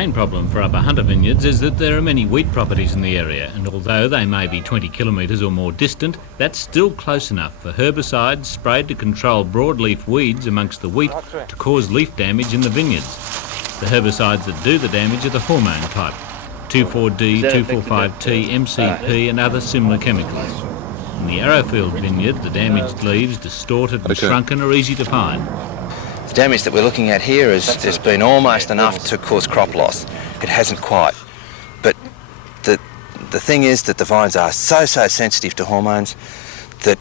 main problem for Upper Hunter vineyards is that there are many wheat properties in the area, and although they may be 20 kilometres or more distant, that's still close enough for herbicides sprayed to control broadleaf weeds amongst the wheat to cause leaf damage in the vineyards. The herbicides that do the damage are the hormone type, 2,4-D, 2,4,5-T, MCP and other similar chemicals. In the Arrowfield vineyard, the damaged leaves, distorted and shrunken, are easy to find. The damage that we're looking at here has been almost enough to cause crop loss. It hasn't quite. But the thing is that the vines are so sensitive to hormones that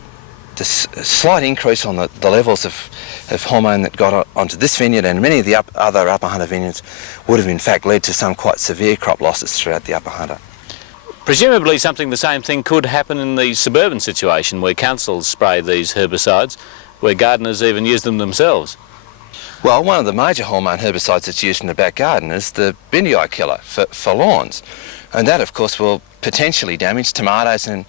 the slight increase on the levels of hormone that got onto this vineyard and many of the other Upper Hunter vineyards would have in fact led to some quite severe crop losses throughout the Upper Hunter. Presumably the same thing could happen in the suburban situation where councils spray these herbicides, where gardeners even use them themselves. Well, one of the major hormone herbicides that's used in the back garden is the bindii killer for lawns. And that, of course, will potentially damage tomatoes and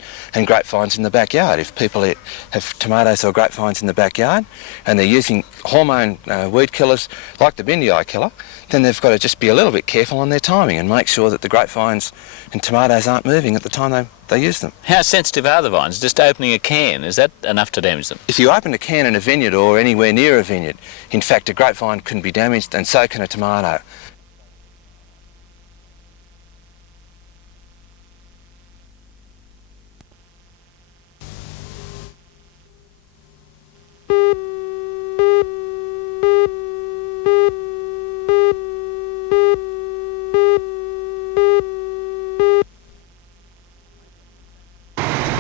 grapevines in the backyard. If people have tomatoes or grapevines in the backyard and they're using hormone weed killers like the bindii killer, then they've got to just be a little bit careful on their timing and make sure that the grapevines and tomatoes aren't moving at the time they use them. How sensitive are the vines? Just opening a can, is that enough to damage them? If you open a can in a vineyard or anywhere near a vineyard, in fact a grapevine can be damaged and so can a tomato.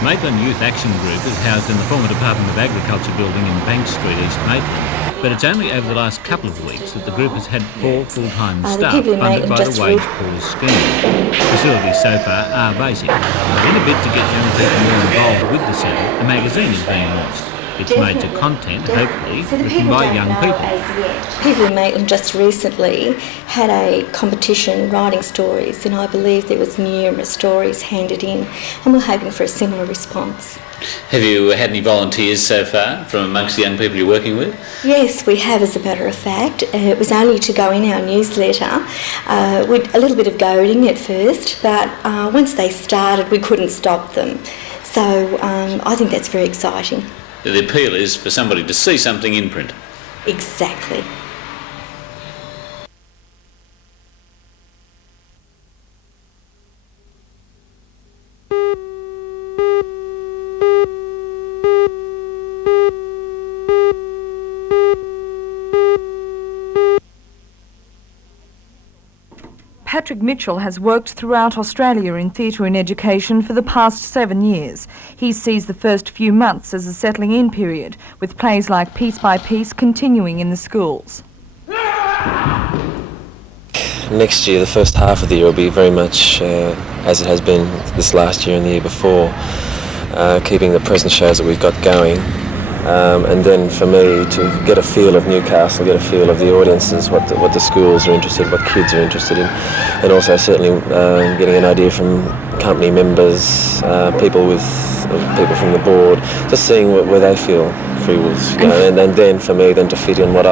Maitland Youth Action Group is housed in the former Department of Agriculture building in Bank Street, East Maitland. But it's only over the last couple of weeks that the group has had 4 full-time staff funded by the Wage Pools scheme. Facilities so far are basic. But in a bid to get young people more involved with the city, a magazine is being launched. It's made to content, hopefully, written by young people. People in Maitland just recently had a competition writing stories, and I believe there was numerous stories handed in, and we're hoping for a similar response. Have you had any volunteers so far from amongst the young people you're working with? Yes, we have, as a matter of fact. It was only to go in our newsletter with a little bit of goading at first, but once they started, we couldn't stop them. So I think that's very exciting. The appeal is for somebody to see something in print. Exactly. Patrick Mitchell has worked throughout Australia in theatre and education for the past 7 years. He sees the first few months as a settling-in period, with plays like Piece by Piece continuing in the schools. Next year, the first half of the year will be very much as it has been this last year and the year before, keeping the present shows that we've got going. And then for me to get a feel of Newcastle, get a feel of the audiences, what the schools are interested in, what kids are interested in, and also certainly getting an idea from company members, people from the board, just seeing where they feel free was, you know, and then for me then to fit in what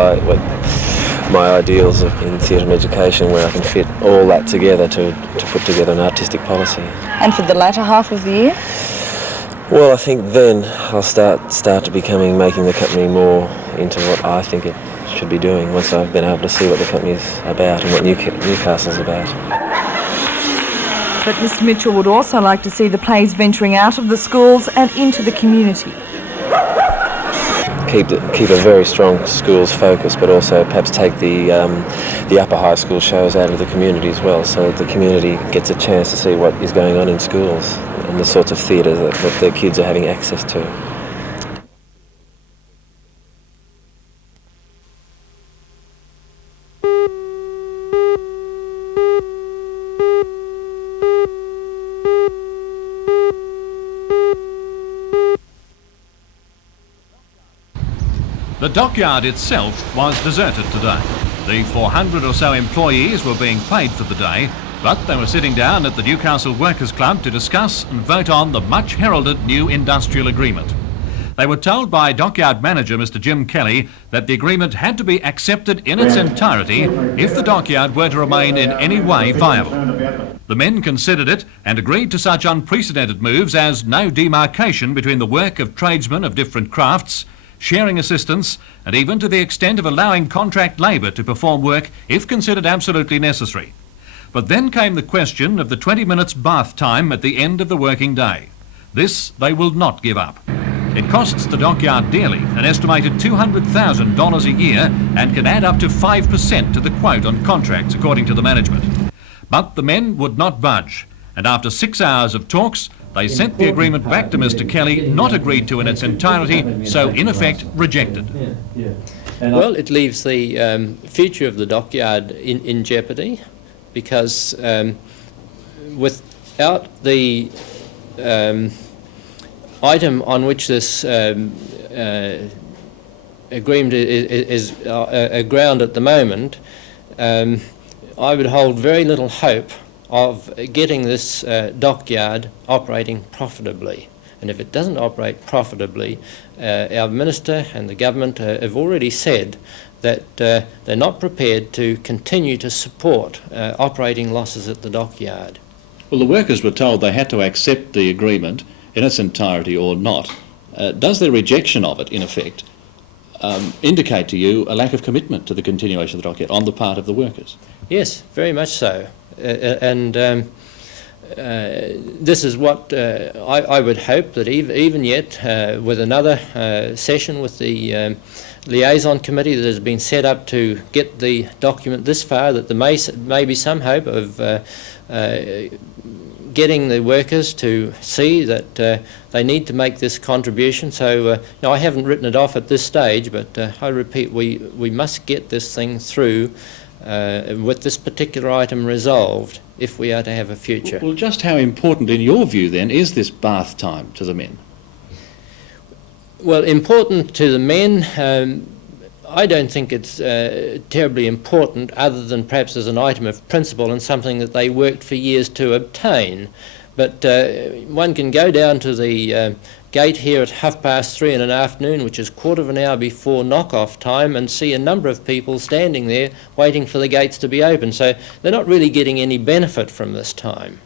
my ideals in theatre and education, where I can fit all that together to put together an artistic policy. And for the latter half of the year? Well, I think then I'll start to making the company more into what I think it should be doing once I've been able to see what the company's about and what Newcastle's about. But Mr. Mitchell would also like to see the plays venturing out of the schools and into the community. Keep a very strong schools focus, but also perhaps take the upper high school shows out of the community as well, so that the community gets a chance to see what is going on in schools and the sorts of theatre that their kids are having access to. The dockyard itself was deserted today. The 400 or so employees were being paid for the day, but they were sitting down at the Newcastle Workers' Club to discuss and vote on the much heralded new industrial agreement. They were told by dockyard manager Mr Jim Kelly that the agreement had to be accepted in its entirety if the dockyard were to remain in any way viable. The men considered it and agreed to such unprecedented moves as no demarcation between the work of tradesmen of different crafts, sharing assistance, and even to the extent of allowing contract labour to perform work if considered absolutely necessary. But then came the question of the 20 minutes bath time at the end of the working day. This they will not give up. It costs the dockyard dearly, an estimated $200,000 a year, and can add up to 5% to the quote on contracts, according to the management. But the men would not budge, and after 6 hours of talks, they sent the agreement back to Mr Kelly, not agreed to in its entirety, so in effect rejected. Well, it leaves the future of the dockyard in jeopardy, because without the item on which this agreement is ground at the moment, I would hold very little hope of getting this dockyard operating profitably. And if it doesn't operate profitably, our Minister and the Government have already said that they're not prepared to continue to support operating losses at the dockyard. Well, the workers were told they had to accept the agreement in its entirety or not. Does their rejection of it, in effect, indicate to you a lack of commitment to the continuation of the dockyard on the part of the workers? Yes, very much so. This is what I would hope that even yet, with another session with the liaison committee that has been set up to get the document this far, that there may be some hope of getting the workers to see that they need to make this contribution. So no, I haven't written it off at this stage, but I repeat, we must get this thing through with this particular item resolved if we are to have a future. Well, just how important, in your view, then, is this bath time to the men? Well, important to the men, I don't think it's terribly important, other than perhaps as an item of principle and something that they worked for years to obtain. But one can go down to the gate here at 3:30 in the afternoon, which is quarter of an hour before knock-off time, and see a number of people standing there waiting for the gates to be open. So they're not really getting any benefit from this time.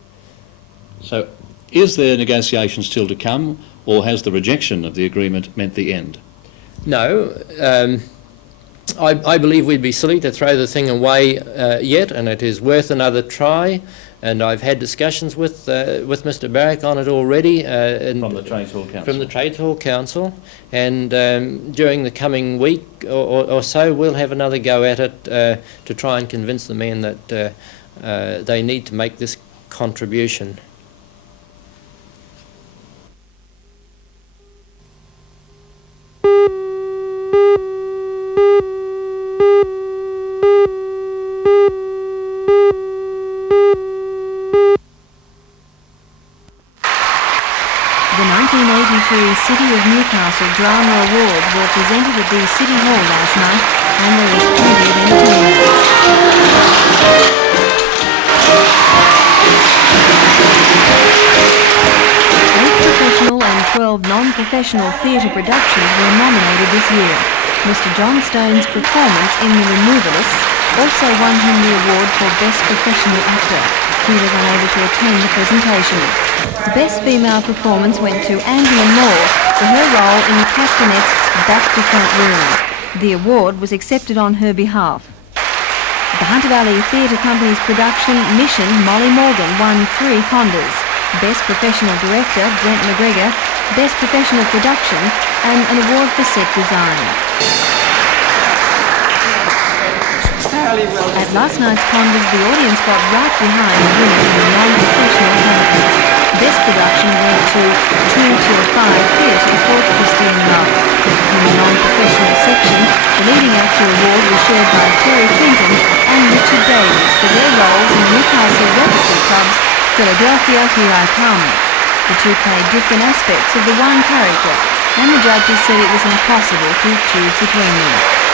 So is there negotiation still to come, or has the rejection of the agreement meant the end? No. I believe we'd be silly to throw the thing away yet, and it is worth another try. And I've had discussions with Mr Barrack on it already. From the Trades Hall Council? From the Trades Hall Council. And during the coming week or so, we'll have another go at it to try and convince the men that they need to make this contribution. The 1983 City of Newcastle Drama Awards were presented at the City Hall last night, and there was plenty of entertainment. 8 professional and 12 non-professional theatre productions were nominated this year. Mr John Stone's performance in The Removalists also won him the award for Best Professional Actor. He was unable to attend the presentation. The Best Female Performance went to Angela Moore for her role in Castanet's Back to Front Room. The award was accepted on her behalf. The Hunter Valley Theatre Company's production Mission, Molly Morgan won 3 Hondas: Best Professional Director Brent McGregor, Best Professional Production, and an award for set design. At last night's Condas, the audience got right behind the winners in the non-professional categories. Best production went to 2 till 5 Theatre for Christine Love. In the non-professional section, the leading actor award was shared by Terry Clinton and Richard Davies for their roles in Newcastle Repertory Club's Philadelphia Here I Come. The two played different aspects of the one character, and the judges said it was impossible to choose between them.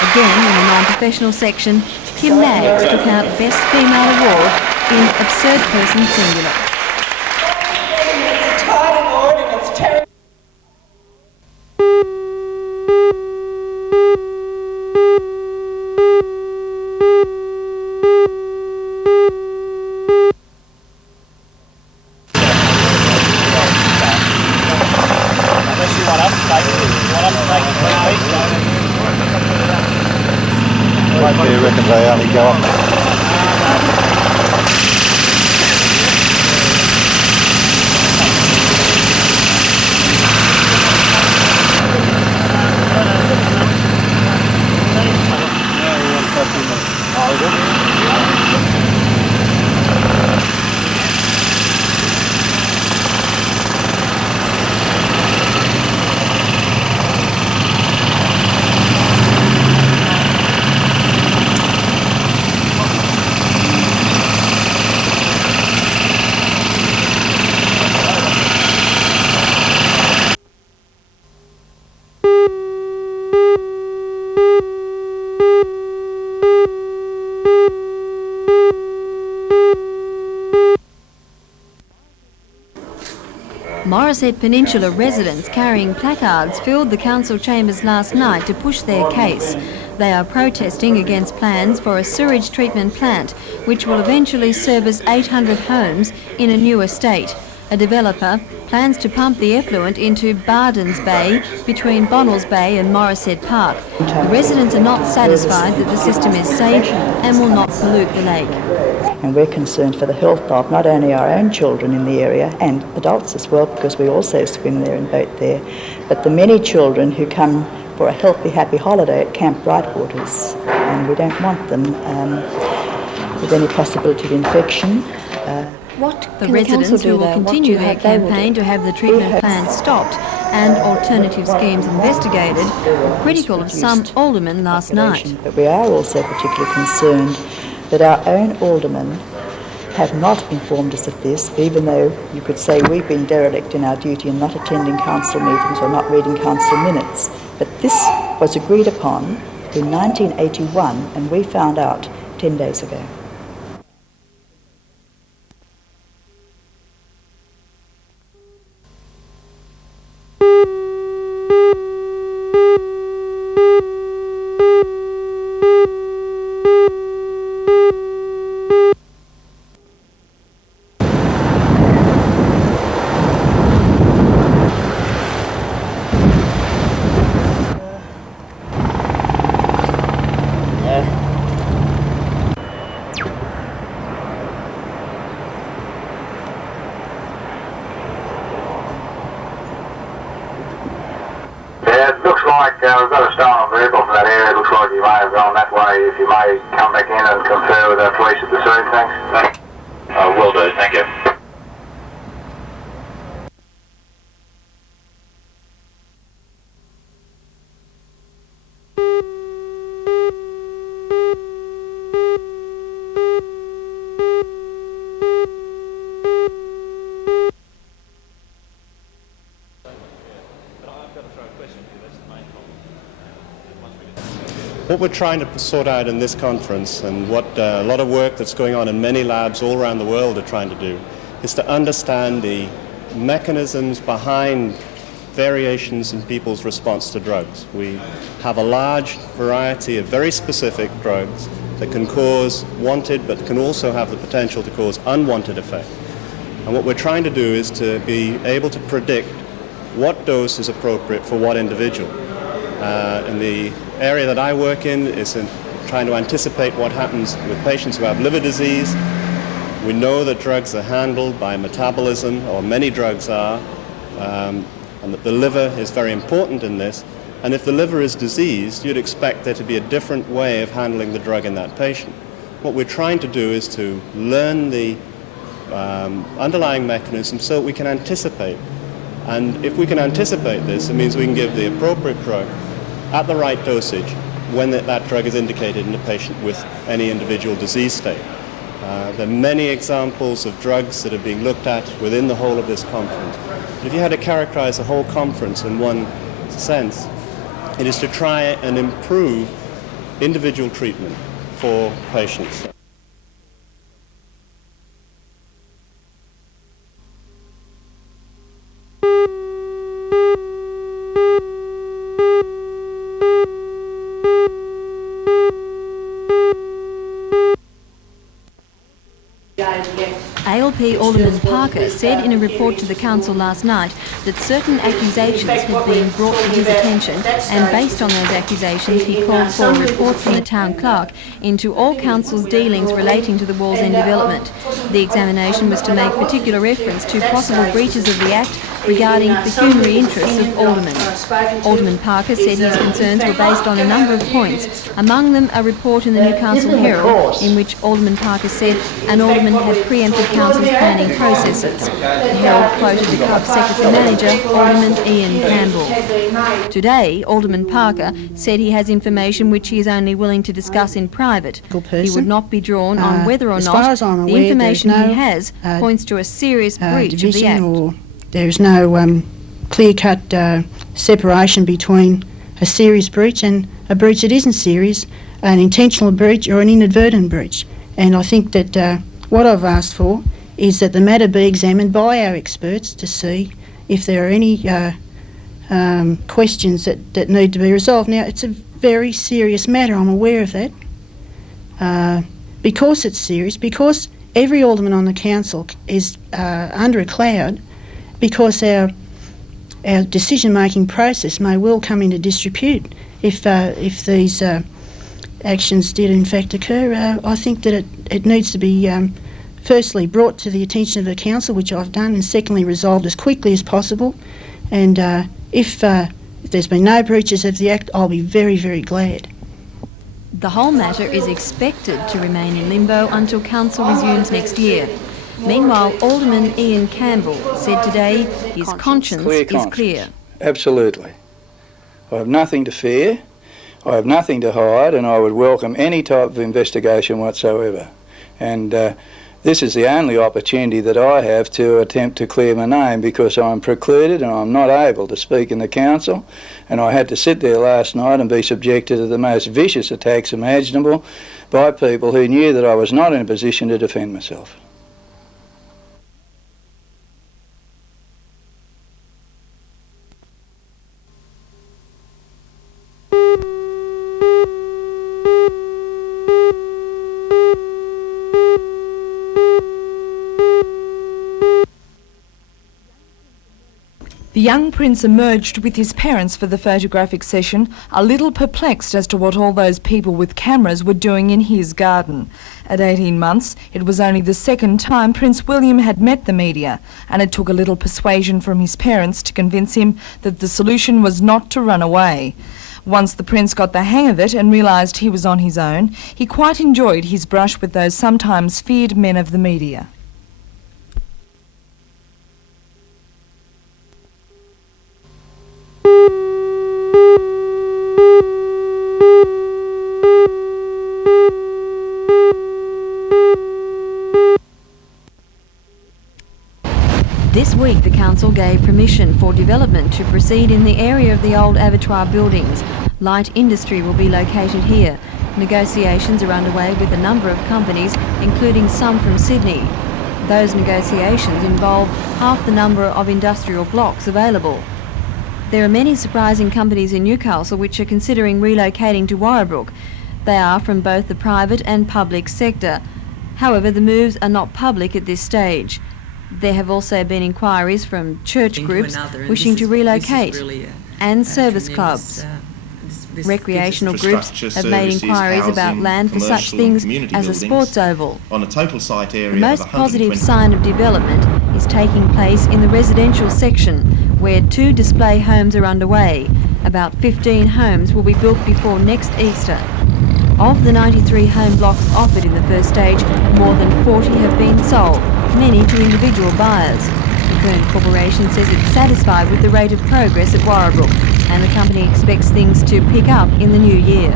Again, in the non-professional section, Kim Maggs took out Best Female Award in Absurd Person Singular. I reckon they only go up. Morisset Peninsula residents carrying placards filled the council chambers last night to push their case. They are protesting against plans for a sewage treatment plant, which will eventually service 800 homes in a new estate. A developer plans to pump the effluent into Bardens Bay between Bonnells Bay and Morisset Park. The residents are not satisfied that the system is safe and will not pollute the lake. And we're concerned for the health of not only our own children in the area and adults as well, because we also swim there and boat there, but the many children who come for a healthy, happy holiday at Camp Brightwaters. And we don't want them with any possibility of infection. The residents who will continue their campaign to have the treatment plant stopped and alternative schemes investigated were critical of some aldermen last night. But we are also particularly concerned that our own aldermen have not informed us of this, even though you could say we've been derelict in our duty in not attending council meetings or not reading council minutes. But this was agreed upon in 1981 and we found out 10 days ago. We've got a stolen vehicle from that area. It looks like you may have gone that way. If you may come back in and confer with our police at the scene, thanks. Will do, thank you. What we're trying to sort out in this conference, and what a lot of work that's going on in many labs all around the world are trying to do, is to understand the mechanisms behind variations in people's response to drugs. We have a large variety of very specific drugs that can cause wanted, but can also have the potential to cause unwanted effects. And what we're trying to do is to be able to predict what dose is appropriate for what individual. In the area that I work in is in trying to anticipate what happens with patients who have liver disease. We know that drugs are handled by metabolism, or many drugs are, and that the liver is very important in this. And if the liver is diseased, you'd expect there to be a different way of handling the drug in that patient. What we're trying to do is to learn the underlying mechanism so that we can anticipate. And if we can anticipate this, it means we can give the appropriate drug at the right dosage when that drug is indicated in a patient with any individual disease state. There are many examples of drugs that are being looked at within the whole of this conference. If you had to characterize the whole conference in one sense, it is to try and improve individual treatment for patients. ALP Alderman Parker said in a report to the council last night that certain accusations had been brought to his attention, and based on those accusations he called for a report from the town clerk into all council's dealings relating to the Wall's End development. The examination was to make particular reference to possible breaches of the Act regarding pecuniary interests of aldermen. Alderman Parker said his concerns were based on a number of points, among them a report in the Newcastle Herald in which Alderman Parker said an alderman had preempted council's planning processes. The Herald quoted the club secretary manager, Alderman Ian Campbell. Today, Alderman Parker said he has information which he is only willing to discuss in private. He would not be drawn on whether or not the information he has points to a serious breach of the Act. There's no clear-cut separation between a serious breach and a breach that isn't serious, an intentional breach or an inadvertent breach. And I think that what I've asked for is that the matter be examined by our experts to see if there are any questions that need to be resolved. Now, it's a very serious matter, I'm aware of that. Because it's serious, because every alderman on the council is under a cloud, because our decision-making process may well come into disrepute if these actions did in fact occur. I think that it needs to be firstly brought to the attention of the council, which I've done, and secondly resolved as quickly as possible. And if there's been no breaches of the Act, I'll be very, very glad. The whole matter is expected to remain in limbo until council resumes next year. Meanwhile, Alderman Ian Campbell said today his conscience is clear. Absolutely. I have nothing to fear, I have nothing to hide, and I would welcome any type of investigation whatsoever. And this is the only opportunity that I have to attempt to clear my name, because I'm precluded and I'm not able to speak in the council, and I had to sit there last night and be subjected to the most vicious attacks imaginable by people who knew that I was not in a position to defend myself. The young prince emerged with his parents for the photographic session, a little perplexed as to what all those people with cameras were doing in his garden. At 18 months, it was only the second time Prince William had met the media, and it took a little persuasion from his parents to convince him that the solution was not to run away. Once the prince got the hang of it and realised he was on his own, he quite enjoyed his brush with those sometimes feared men of the media. This week the council gave permission for development to proceed in the area of the old abattoir buildings. Light industry will be located here. Negotiations are underway with a number of companies, including some from Sydney. Those negotiations involve half the number of industrial blocks available. There are many surprising companies in Newcastle which are considering relocating to Warrabrook. They are from both the private and public sector. However, the moves are not public at this stage. There have also been inquiries from church groups wishing to relocate, and service clubs. Recreational groups have made inquiries about land for such things as a sports oval. On a total site area the most positive sign of development is taking place in the residential section, where 2 display homes are underway. About 15 homes will be built before next Easter. Of the 93 home blocks offered in the first stage, more than 40 have been sold, many to individual buyers. The Fern Corporation says it's satisfied with the rate of progress at Warrabrook, and the company expects things to pick up in the new year.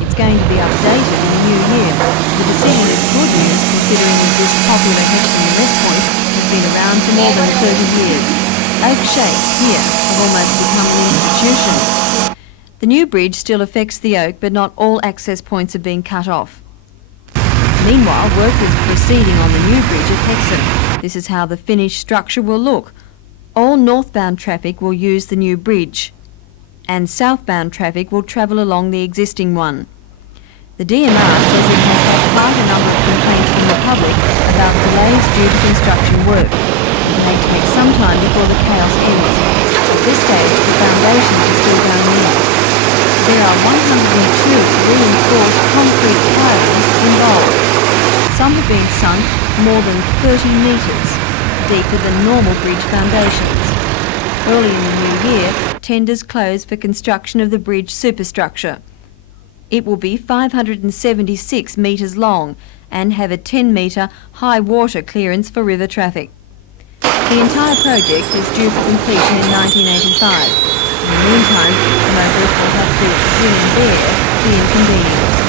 It's going to be updated in the new year. The decision is good news considering that this popular Hexham Rest Point has been around for more than 30 years. Oak shapes here have almost become an institution. The new bridge still affects the Oak, but not all access points have been cut off. Meanwhile, work is proceeding on the new bridge at Hexham. This is how the finished structure will look. All northbound traffic will use the new bridge, and southbound traffic will travel along the existing one. The DMR says it has had quite a number of complaints from the public about delays due to construction work. It may take some time before the chaos ends. At this stage, the foundations are still going in. There are 102 reinforced concrete pilings involved. Some have been sunk more than 30 metres deeper than normal bridge foundations. Early in the new year, tenders closed for construction of the bridge superstructure. It will be 576 metres long and have a 10-metre high water clearance for river traffic. The entire project is due for completion in 1985. In the meantime, the motorists will have to grin and bear the inconvenience.